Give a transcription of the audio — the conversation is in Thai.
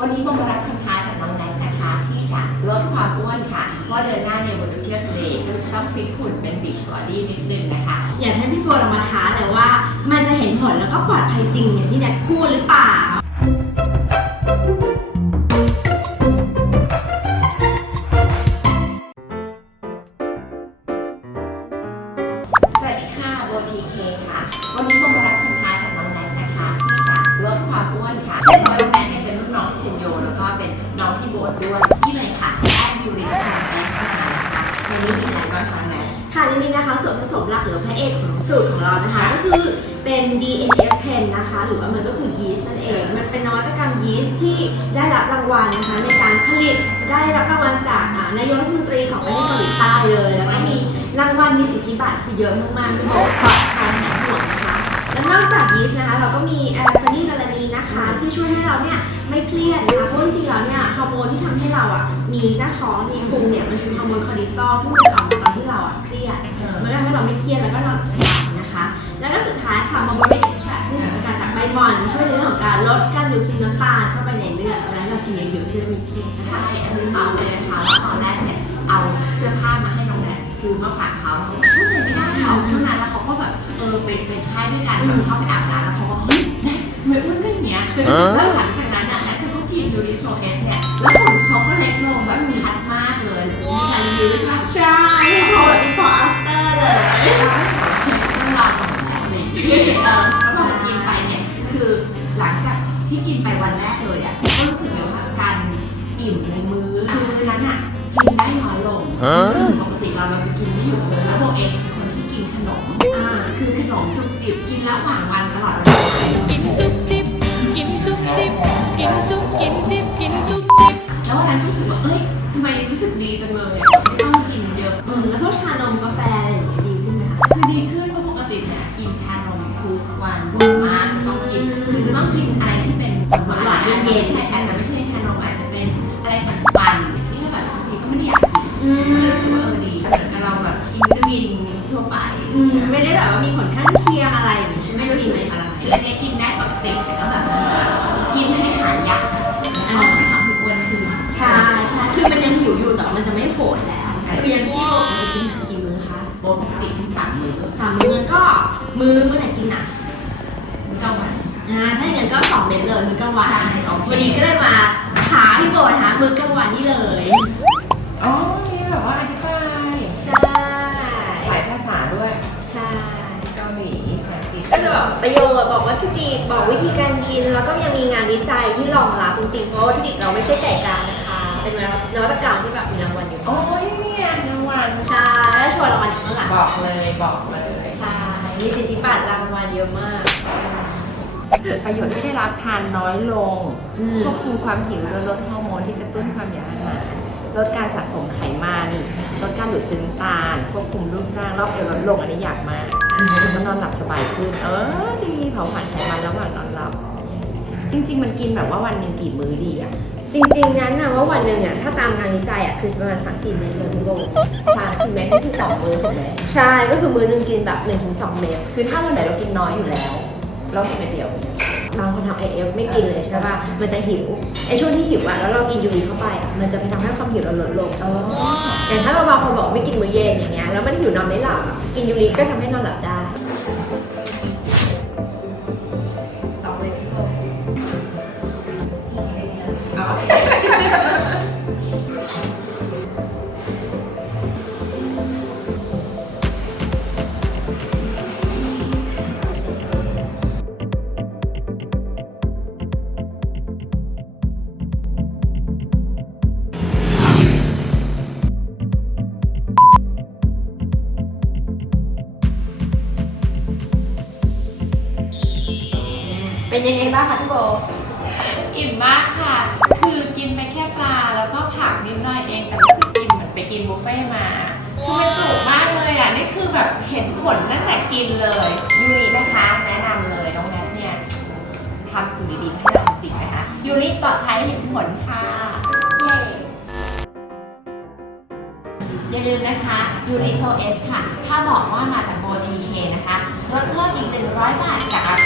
วันนี้โมมารับคำท้าจากน้องแนทนะคะ ที่จะลดความอ้วนค่ะ เพราะเดือนหน้าเนี่ยโมจะเที่ยวทะเลก็จะต้องฟิตหุ่นเป็นบีชบอดี้นิดนึงนะคะ อยากให้พี่โบเรามาท้าเลยว่า มันจะเห็นผลแล้วก็ปลอดภัยจริงอย่างที่แนทพูดหรือเปล่า สวัสดีค่ะโบทีเคค่ะ นะคะส่วนผสมหลักหรือพระเอกของสูตรของเรานะคะ ก็คือเป็น DNF10 นะคะ หรือว่ามันก็คือยีสต์นั่นเอง มันเป็นนวัตกรรมยีสต์ที่ได้รับรางวัลนะคะในการผลิตได้รับรางวัลจากอ่านายกรัฐมนตรีของประเทศเกาหลีใต้เลย แล้วก็มีรางวัลมีสิทธิบัตรคือเยอะมากๆที่บอกปลอดภัยหายห่วงนะคะและนอกจากยีสต์นะคะ เราก็มีแอลฟานีลาลานีนะคะที่ช่วยให้เราเนี่ยไม่เครียดนะคะเพราะจริงๆแล้วเนี่ยฮอร์โมนที่ทำให้เราอะมีหน้าท้องมีพุงเนี่ยมันคือฮอร์โมนคอร์ติซอลที่มันออกมาตอนที่เราอะเครียดมันก็ทำให้ เราไม่เครียดแล้วก็นอนหลับสบายนะคะ แล้วก็สุดท้ายค่ะมาโมเดลเอ็กซ์แทรที่สกัดจากใบหม่อนช่วยในเรื่องของการลดการดูดซึมน้ำตาลเข้าไปในเลือดเวลาเรากินเยอะๆที่เราไม่เครียดใช่ อันนี้เมาเลยนะคะว่าตอนแรกเนี่ยเอาเสื้อผ้ามาให้น้องแนทซื้อมาฝากเขาผู้ชายไม่ได้เขาช่วงนั้นแล้วเขาก็แบบเออไปไปค่ายด้วยกันแบบเข้าไปอาบน้ำแล้วเขาบอกเฮ้ยแนททำไมอ้วนขึ้นอย่างเนี้ยแล้วหลัง น้อยลงปกติเราเราจะกินไม่หยุดเลยแล้วโบเองเป็นคนที่กินขนมอ่าคือขนมจุกจิบกินระหว่างวันตลอดเวลากินจุ๊บจิ๊บกินจุ๊บจิ๊บกินจุ๊บกินจิ๊บกินจุ๊บจิ๊บแล้ววันนั้นรู้สึกว่าเอ้ยทำไมรู้สึกดีจังเลยอะไม่ต้องกินเยอะอืมแล้วพวกชานมกาแฟอะไรอย่างเงี้ยดีขึ้นไหมคะคือดีขึ้นเพราะปกติเนี่ยกินชานมทุกวันมากจะต้องกินคือจะต้องกินอะไรที่เป็นหวานหวานๆเย็นๆใช่อาจจะไม่ใช่ชานมอาจจะเป็นอะไรปั่นๆนี่ก็แบบบางทีก็ไม่ได้อยากกิน อืมรู้สึกว่าเออดีเหมือนกับเราแบบกินวิตามินทั่วไป อืมไม่ได้แบบว่ามีผลข้างเคียงอะไรอย่างงี้ใช่ไหมไม่รู้รู้สึสึกกอะไรคืออันเนี้ยกินได้ปกติแต่ก็แบบกินให้หายยากเอาไม่ทำให้อ้วนขึ้นใช่ใช่คือมันยังหิวอยู่แต่มันจะไม่โหดแล้วคือยังพี่ปกติกินอาหารกี่มื้อคะปกติกินสามมื้อสามมื้องั้นก็มื้อมื้อไหนกินหนักมื้อกลางวันอ่าถ้าอย่างนั้นก็สองเม็ดเลยมื้อกลางวันใช่โอเควันนี้ก็เลยมาหาพี่โบนะคะมื้อกลางวันนี่เลยอ๋อมีแบบ ว่าอธิบายใช่ หลายภาษาด้วยใช่ เกาหลีภาษาอังกฤษก็จะแบบประโยชน์บอกวัตถุดิบบอกวิธีการกิน แล้วก็ยังมีงานวิจัยที่รองรับจริงๆ เพราะวัตถุดิบเราไม่ใช่ไก่กานะคะ เป็นนวัตกรรมที่แบบมีรางวัลอยู่โอ้ยเนี่ยรางวัลใช่แล้วโชว์รางวัลอยู่ข้างหลังบอกเลยบอกเลยใช่มีสิทธิบัตรรางวัลเยอะมาก ประโยชน์ที่ได้รับทานน้อยลงอืม ควบคุมความหิวโดยลดฮอร์โมนที่กระตุ้นความอยากอาหาร ลดการสะสมไขมัน ลดการดูดซึมน้ำตาล ควบคุมรูปร่างรอบเอวลดลงอันนี้อยากมากแล้วก็นอนหลับสบายขึ้น เออดีเผาผลาญไขมันระหว่างนอนหลับ จริง ๆ มันกินแบบว่าวันหนึ่งกี่มื้อดีอะจริงๆ นั้นนะว่าวันหนึ่งอะถ้าตามงานวิจัยอะคือประมาณสามสี่เม็ดเลยพี่โบสามสิบเม็ดนี่คือสองมื้อถูกไหมใช่ก็คือมื้อหนึงกินแบบ1นถึงสเม็ดคือถ้าวันไหนเรากินน้อยอยู่แล้ว เรากินไปเดียว บางคนทำไอเอฟไม่กินเลยใช่ป่ะมันจะหิวไอช่วงที่หิวอะแล้วเรากินยูรีเข้าไปอะมันจะไปทำให้ความหิวเราลดลงแต่ถ้าเราบางคนบอกไม่กินมื้อเย็นอย่างเงี้ยแล้วมันหิวนอนไม่หลับอกินยูริก็ทำให้นอนหลับได้ เป็นยังไงบ้างคะพี่โบอิ่มมากค่ะ คือกินไปแค่ปลาแล้วก็ผักนิดหน่อยเองแต่รู้สึกกินเหมือนไปกินบุฟเฟ่ต์มาคือมันจุมากเลยอะนี่คือแบบเห็นผลตั้งแต่กินเลยยูรินะคะ แนะนำเลยน้องแนทเนี่ยทำสิ่งดีๆให้เราจริงนะคะยูริปลอดภัยเห็นผลค่ะอย่าลืมนะคะยูริโซเอสค่ะ ถ้าบอกว่ามาจากโบทีเคนะคะลดเพิ่มอีก 100 บาทจากราคา